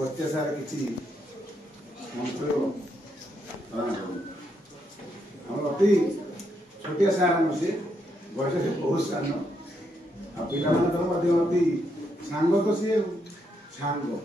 अत्याचार किसी मंत्र अति छोटिया सार सी बयस से बहुत सान पाती सांग तो सी सांग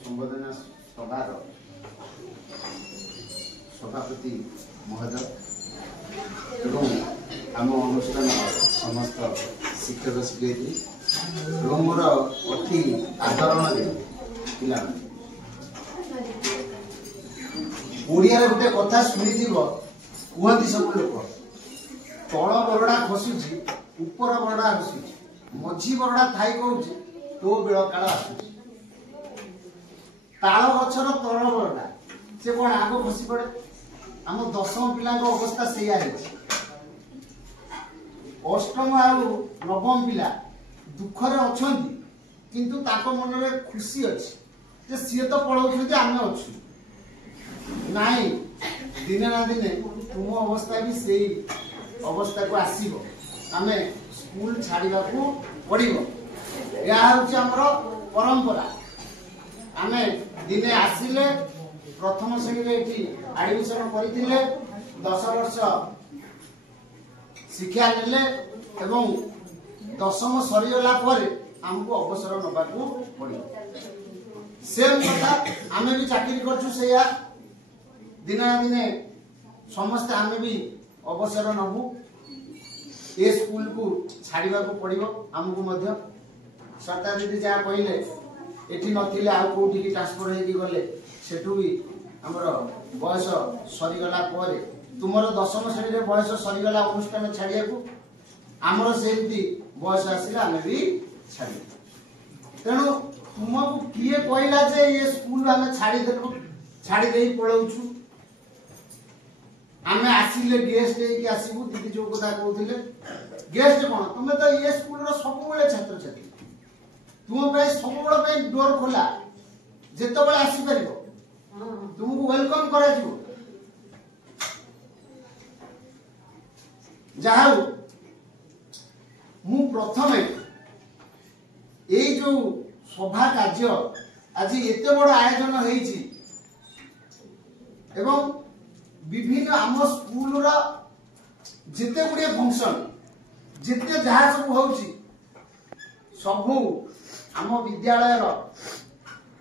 संबोधना सभार सभापति महोदय एवं आम अनुष्ठान समस्त शिक्षक शिक्षयित्री मोर अति आदरण पिला ओडिया गोटे कथा शुणी कहती सब लोग तल बरड़ा खसुची ऊपर बरड़ा हसुची मझी बरड़ा थाई कहूँ तो बेल काल आसुची ताल गचर तल बरड़ा से कौन आग खसी पड़े आम दशम पिला अवस्था से अष्टम आ नवम पिला दुखरे अच्छा किंतु ताको मन में खुशी अच्छी सी तो पढ़ाऊँ आम अच्छु नाई दिने ना दिने तुम अवस्था भी से अवस्था को आसब आम स्कूल छाड़ा पड़ो यह हूँ परंपरा आम दिने आसिले प्रथम श्रेणी एडमिशन करते 10 वर्ष शिक्षा नेले एवं दशम सरीगला आमको अवसर नवा पड़ो सेम कथा आम भी चाकरी कर दिने ना दिने समस्ते आम भी अवसर नबू ए स्कूल को छाड़ा पड़ो आमको सरकार दीदी जहाँ कहले एठी नथिले आ कोठी की ट्रांसफर हेकी गले सेठू भी हमर बयस सरीगला परे तुमर दशम श्रेणी रे बयस सरीगला अनुष्ठान छाड़िया को आमर सेमती बयस आसिला आमे भी छाड़ी तेणु तुमको किए कहला जे ये स्कूल आमे छाड़ी देई पळौछु आमे आसिले गेस्ट हेकी आसीबु दीदी जो कथा कहउथिले गेस्ट कोन तुमे तो ये स्कूल रो सब बेले छात्र छात्री तुम सब डोर खोला जिते बड़े आसी पार तुमको वेलकम करा जहाँ मु प्रथम ये जो सभा कार्य आज एत बड़ आयोजन होईची एवं विभिन्न आम स्कूल जिते गुड़े फंक्शन जिते जहाँ सब होची सबू आम विद्यालय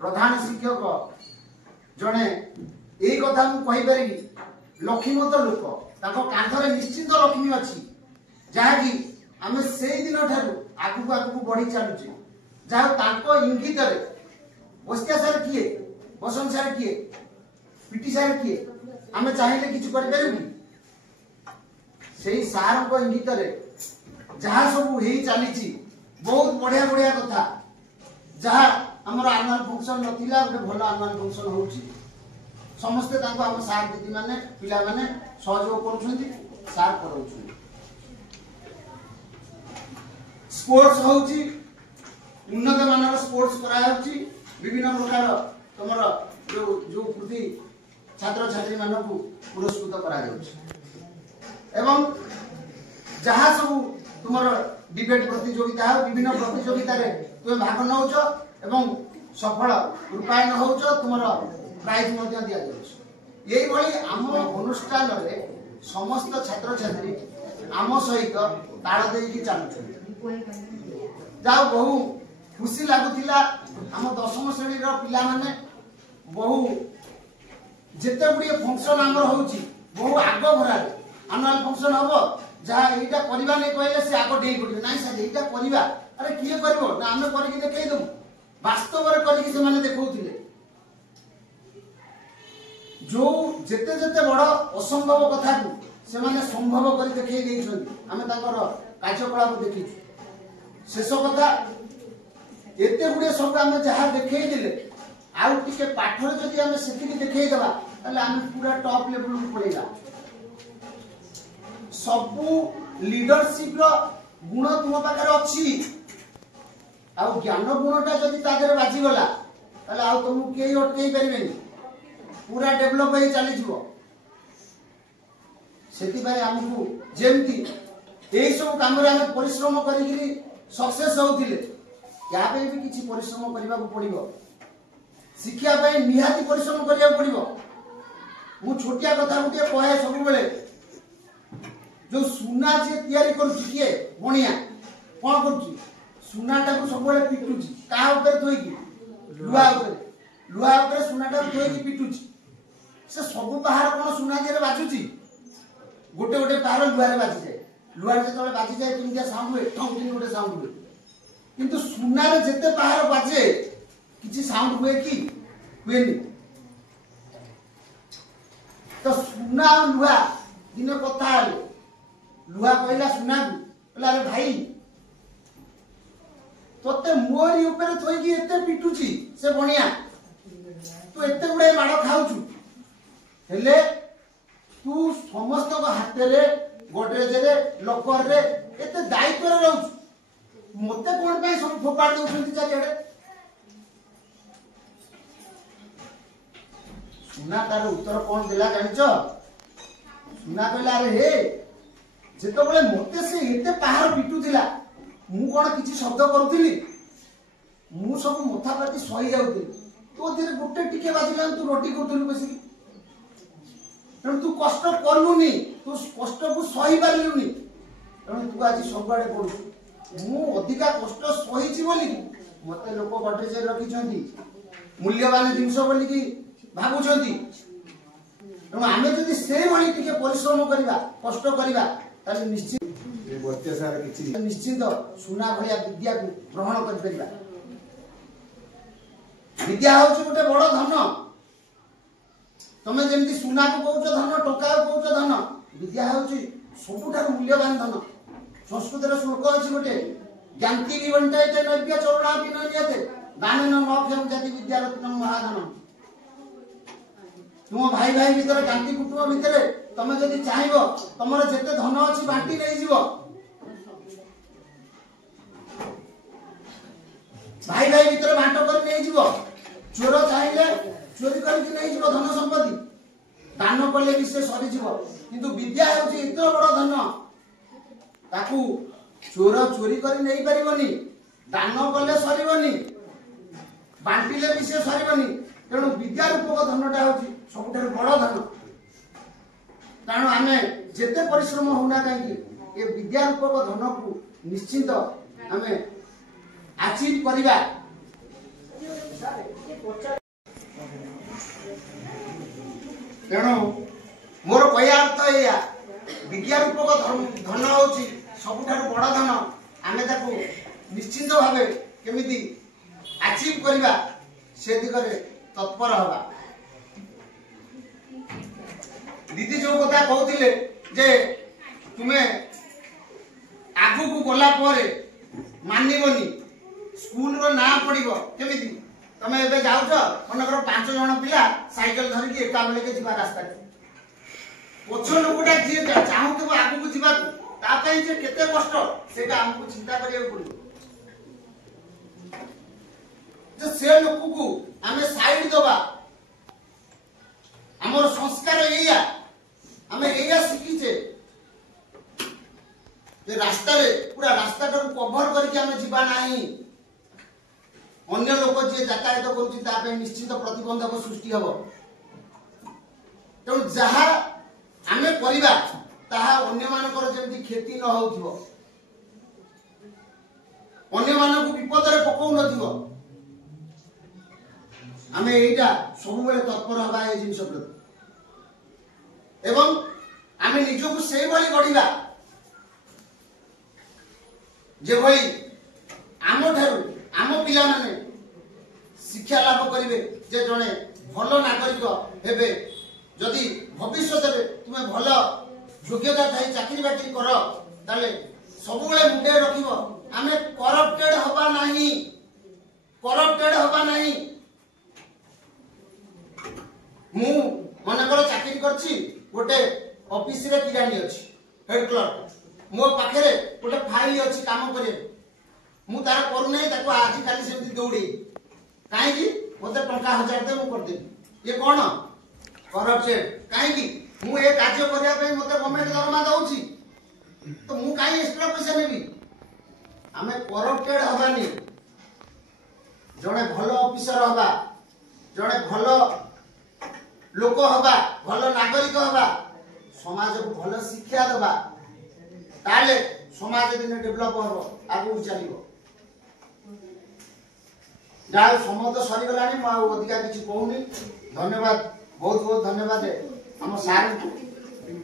प्रधान शिक्षक जड़े यही कथा मुझे लक्ष्मीमत लोक कांधरे निश्चिंत लक्ष्मी अच्छी जहाँकि आम से दिन ठार आगू आगू बढ़ी चलुचे जहाँ इंगित बस्तिया सार किए बसंत सार किए पीटी सार किए आम चाहिए किसी करूँ से सार इंगित जहाँ सब हो चली बहुत बढ़िया बढ़िया कथा जहाँ आमर आनुआल फंक्शन नथिला गोटे भल आनुआल फंक्शन होउची समस्ते तांको आम सार दीदी माने पिला माने सहयोग करूछंती सार पढाउछंती स्पोर्ट्स होउची उन्नत मानर स्पोर्ट्स कराउची विभिन्न प्रकार तमर जो कृति छात्र छात्री मानकु पुरस्कृत करा जाउची एवं जहाँ सब तुमर डिबेट प्रतियोगिता विभिन्न प्रतियोगिता रे तुम भाग नौच एवं सफल रूपायन होच तुम प्राइज दिया यही भाई आम अनुष्ठान रे समस्त छात्र छात्री आम सहित ताल देकी चलुछन जाओ बहु खुशी लगुला आम दशम श्रेणी पिला माने बहु जिते गुड़िए फंक्शन आमर होची बहु आग भरा आनुआल फंक्शन हम जहाँ यहाँ करवा नहीं कहले से आग डे पड़े ना सर यहाँ करवा अरे किए कर आम करके देखो वास्तव में देखते जो जेते जेते बड़ असंभव कथा को से संभव कर देखते आम कार्यकलाप देखी शेष कथा एत गुड़े सब आम जहाँ देखते आउ टे पाठर जदि आम से देखा आम पूरा टॉप लेवल को पड़ेगा सबू लीडरशिप गुण तुम पाखे अच्छी आ ज्ञान गुणटा जदि बाजीगला तुमको कई अटकई पारे पूरा डेभलप हो चली जीवो सेति भाई हमकु जेमती एई सब काम रे हम परिश्रम करिकरी सक्सेस होउथिले या पे भी किछि परिश्रम करबा को पड़िबो शिक्षा पे निहाती परिश्रम करिया पड़िबो मु छोटिया कथा गुटे कहे सब बेले जो सुना जे तयारी करूची किए बणिया कोन करूची सुनाटा को सब बेले पिटुची का ऊपर थोइकी लुहा ऊपर सुनाटा थोइकी पिटुची से सब बाहर कोन सुना जे बाजुची गोटे गोटे बाहर लुहा रे बाजी जाए लुहा जे तले बाजी जाए किंतिया साउंड हुए ठों किन गोटे साउंड हुए किंतु सुना रे जते बाहर बाजे किछि साउंड हुए कि हुएनी तो सुना और लुहा दिने कथा आले लुहा कहला सुना कहला अरे भाई तोते मोरी ऊपर थोइकी एते पिटुची से बणिया तू एते गुडे माड़ खाउछु हेले तू समस्त को हाथ रे गोडरेज रे लॉकर रे एते दायित्व रे रहउछु मते कोन पे सब फोपाड़ दउछंती चारियाडे सुना तार उत्तर कौन देला जानिଛ सुना कहला अरे हे जेतो बळे मते से एते पहाड़ पिटुथिला मु कोन किछि शब्द करूथिली मु सब मथा पाटी सही जाउथिली तो धीरे गोटे टिके बाजिला तू रोटी करथुलु बसी तण तू कष्ट करलुनी तू कष्ट को सही पारलुनी तण तू आज सबआडे पडु मु अधिका कष्ट सहीची बोली मते लोक गटे जे रखी छंती मूल्यवान जिंस बोली की भाबुछंती तो आमे जदि से भली टिके परिश्रम करिबा कष्ट करिबा ताले निश्चित अत्याचार किछि निश्चित सुना भलिया विद्या को ग्रहण कर परिबा विद्या होछि गोटे बड़ धन तमे जेमति सुना को कहउछ धन टका को कहउछ धन विद्या होछि सबुठार मूल्यवान धन संस्कृत रे श्लोक अछि गोटे ज्ञानति विवंटायते नव्य चरणापि न नियते दानेन नख्यम जाति विद्यारत्नम महाधनम तुम भाई भाई भीतर गांधी कुटुंब भीतर तमे जदि चाहिबो तमर जेते धन अछि बांटी नै जीवो भाई भाई भीतर बांटो कर नै जीवो चोर चाहिले चोरी कर कि नै जीवो धन संपत्ति दान करले भी से सरी जीवो किंतु विद्या होछि एतो बड़ धन ताकू चोर चोरी कर नै परिबोनी दान करले सरीबोनी बांटीले भी से सरीबोनी तेणु विद्या रूपक धनटा होछि सबुठार बड़ धन कारण आमे जेते परिश्रम होना कहीं ये विद्या रूपक धन को निश्चित आमे अचीव करिबा तेणु मोर कहया अर्थ या विद्या रूपक धन होछि सबुठार बड़ धन आमे ताको निश्चित भावे केमिति अचीव करिबा से दिगरे तत्पर हवा दीदी जो कथा कहते जे तुम्हें आगु को गला परे मानिबनी स्कूल रो ना पड़िबो केमिति तमे एबे जाउछ मनकर 5 जण पिला साइकिल धरि के एका बेले के जीवा रास्ता पछो लोकटा जे चाहू तो आगु को जीवा ता पई जे केते कष्ट सेटा हमकु चिंता करिया पड़िबो जे से लोक को हमें साइड दबा हमर संस्कार एया हमें एया शिखीचे जे रास्ता रे पूरा रास्ता को कवर करके हमें जीवा नाही अन्य लोक जे यातायात करूची ता पे निश्चित प्रतिबंधक सृष्टि हबो तो जहा हमें करिबा ताहा अन्य मानकर जेमति खेती न होउथिबो अन्य मानकु विपद रे पकौ नथिबो हमें एटा सब बेले तत्पर हबा ए जिंस प्रति एवं हमें निजको से भली गढिबा जे भली आमो ठारू आमो पिला माने शिक्षा लाभ करिवे जे जणे भलो नागरिक हेबे जदि भविष्य रे तुमे भलो योग्यता थाई चाकरी बाकरी कर ताले सब बेले मुंडे रखिबो हमें करप्टेड हबा नाही मु मनकर चाकरी करछि गोटे ऑफिस रे किरानी अछि हेड क्लर्क मो पाखरे गोटे फाइल अछि काम करे मु तार करू नै ताको आज खाली सेमति दौड़ी काहे कि मते टंका 1000 दे मु कर देबी ये कोन करप्टेड कहीं मु ए कार्य करिया पे मते गवर्नमेंट दरमा दउची तो मु काई एक्स्ट्रा पैसा नेबी आमे करप्टेड हबानी जड़े भल ऑफिसर हबा जड़े भल लोक हबा भल नागरिक हबा समाज को भल शिक्षा दबा ताले समाज दिन डेवलप हो आगु चलिबो जाओ समय तो सरी गलानी म अधिका किछि कहूनी धन्यवाद बहुत बहुत धन्यवाद हम सार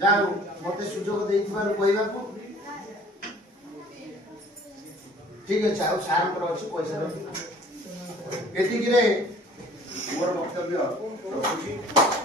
जाओ मते सुजोग देइथिबार कहबाकू ठीक है चाहो सार पर अछि पैसा एतिकिरे मोर वक्तव्य रखुछि।